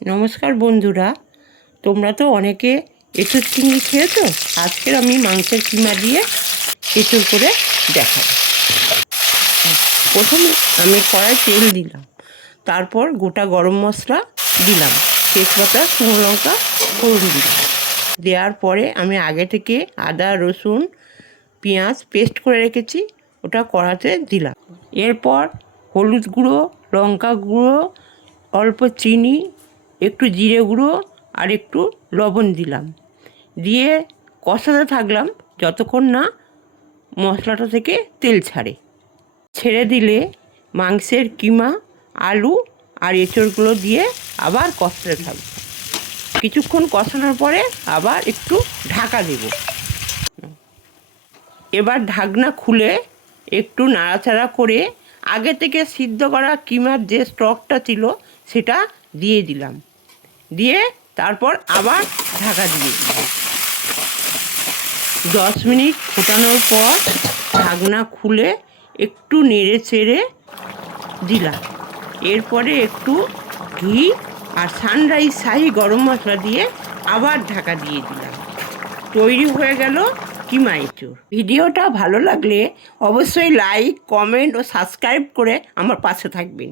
নমস্কার বন্ধুরা, তোমরা তো অনেকে এঁচোড় চিংড়ি খেয়েছো। আজকের আমি মাংসের কিমা দিয়ে এঁচোড় করে দেখাবো। প্রথমে আমি কড়াই তেল দিলাম, তারপর গোটা গরম মশলা দিলাম, তেজপাতা, শুকনো লঙ্কা ফোড়ন দিলাম। দেওয়ার পরে আমি আগে থেকে আদা রসুন পেঁয়াজ পেস্ট করে রেখেছি, ওটা কড়াতে দিলাম। এরপর হলুদ গুঁড়ো, লঙ্কা গুঁড়ো, অল্প চিনি, একটু জিরে গুঁড়ো আর একটু লবণ দিলাম। দিয়ে কষাতে থাকলাম যতক্ষণ না মশলাটা থেকে তেল ছেড়ে দিলে মাংসের কিমা, আলু আর এঁচোড়গুলো দিয়ে আবার কষাতে থাকবো। কিছুক্ষণ কষানোর পরে আবার একটু ঢাকা দেব। এবার ঢাকনা খুলে একটু নাড়াচাড়া করে আগে থেকে সিদ্ধ করা কিমার যে স্টকটা ছিল সেটা দিয়ে দিলাম। দিয়ে তারপর আবার ঢাকা দিয়ে দিলাম। 10 মিনিট ফোটানোর পর ঢাকনা খুলে একটু নেড়ে চেড়ে দিলাম। এরপরে একটু ঘি আর সানরাইজ শাহি গরম মশলা দিয়ে আবার ঢাকা দিয়ে দিলাম। তৈরি হয়ে গেল কিমা এঁচোড়। ভিডিওটা ভালো লাগলে অবশ্যই লাইক, কমেন্ট ও সাবস্ক্রাইব করে আমার পাশে থাকবেন।